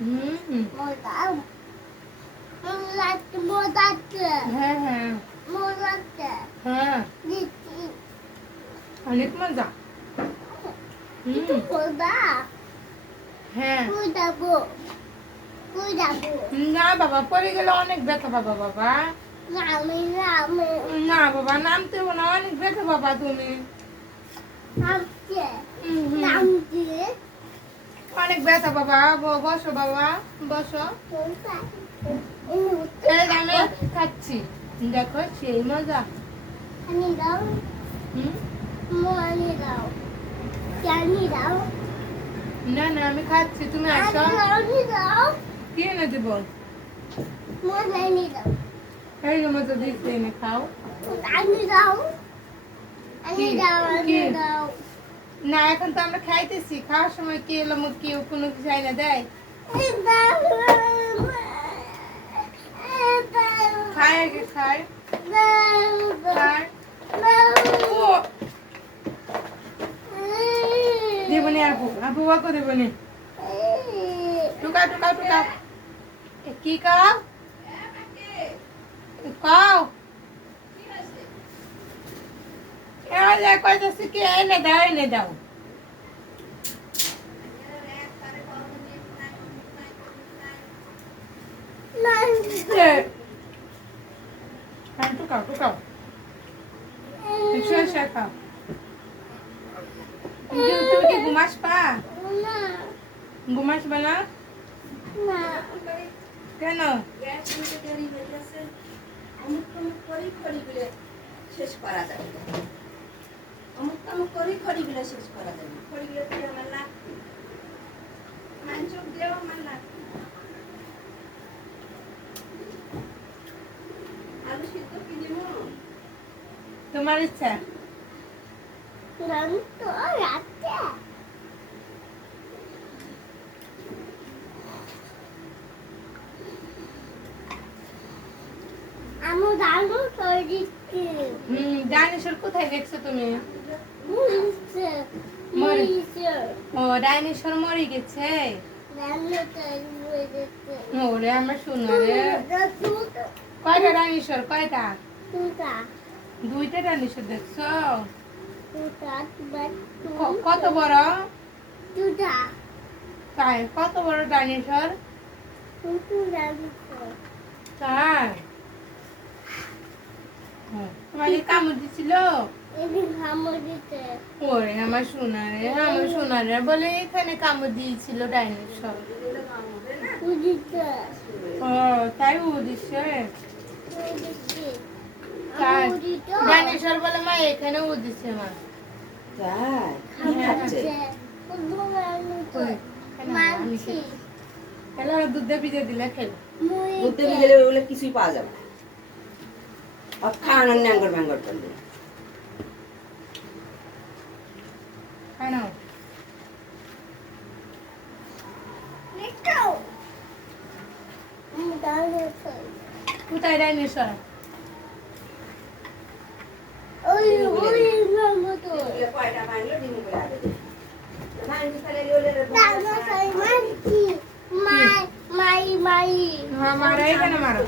হুম। হ্যাঁ হ্যাঁ হ্যাঁ অনেক মজা। হ্যাঁ না বাবা, পড়ে গেলে অনেক ব্যথা পাবা বাবা। না বাবা, নামতে হবে না, অনেক ব্যথা পাবা তুমি। অনেক ব্যথা বাবা। বসো বাবা, বসো। আমি খাচ্ছি, দেখো সেই মজা। না না, আমি খাচ্ছি, তুমি আসো। কি এনে দিব? এই মজা দিচ্ছি, এনে খাও। না, এখন তো আমরা খাইতেছি, খাওয়ার সময় কি এলো কেউ কোনো কিছু আইনা দেয়? খায় আগে, খায় খায়। দেবনি আপু, আপু বাকো দেবনি। টুকা টুকা টুকা। কি খাও? খাও। কইতেছি কি, এনে দাও, এনে দাও। টুকাও টুকাও, শুয়ে খাও। তুমি কি ঘুমাস পা? ঘুমাস না? কেন? শেষ করা যাবে, অমুক তমুক করি খড়িগুলো শেষ করা যাবে, খড়িগুলো দিয়ে আমার লাগবে, মাংস দিয়েও আমার লাগবে। আলু সিদ্ধ কি দিব? তোমার ইচ্ছা। ডাইনোসর কোথায় দেখছো তুমি? ও, ডাইনোসর মরে গেছে। ওরে আমার শোনা রে। কয়টা ডাইনোসর? কয়টা? দুইটা ডাইনোসর দেখছো? কত বড়? তাই, কত বড় ডাইনোসর? তাই, তোমার কি কামড় দিছিল? ওরে আমার সোনা রে, আমার সোনা রে, বলে এখানে কামড় দিয়েছিল ডাইনোসর। ও তাই, ও দিচ্ছে। তাই, ডাইনোসর বলে মা এখানে ও দিচ্ছে মা। তাই কি খাচ্ছে? খেলা দুধে ভিজে দিলে খেলো। ঘুরতে গেলে ওগুলো কিছুই পাওয়া যাবে না, খাওয়ানোর ন্যাঙ্গর ম্যাঙ্গর করলে। কেন? কোথায় ডাইনোসর? কয়টা ভাঙলো ডিম করে আগে ভাঙতে ফেলে হ্যাঁ, মারা এখানে মারো।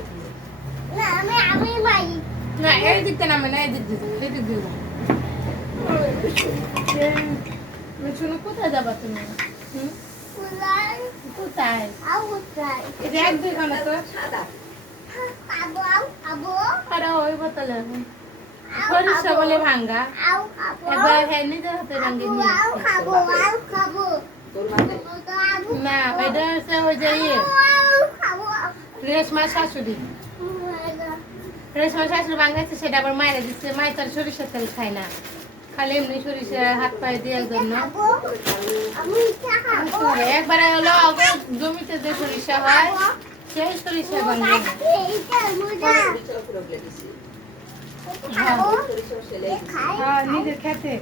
না, এই দিকটা নামে না, এই দিক দিয়ে যাও, এই দিক দিয়ে যাও। শোনো, কোথায় যাবা তুমি? কোথায়? এই যে এক দুই খানা তো সাদা আরে ওই বোতলে সরিষা বলে ভাঙ্গা, এবার হ্যাঁ নিজের হাতে ভাঙ্গি নিয়ে না, এটা হচ্ছে ওই যে রেশমার শাশুড়ি। রেশমার শাশুড়ি ভাঙ্গাচ্ছে, সেটা আবার মায়েরা দিচ্ছে। মায়ের তার সরিষার তেল খায় না, খালি এমনি সরিষা হাত পায়ে দেওয়ার জন্য। একবারে হলো জমিতে যে সরিষা হয় সেই সরিষা ভাঙ্গে। হ্যাঁ, নিজের খেতে।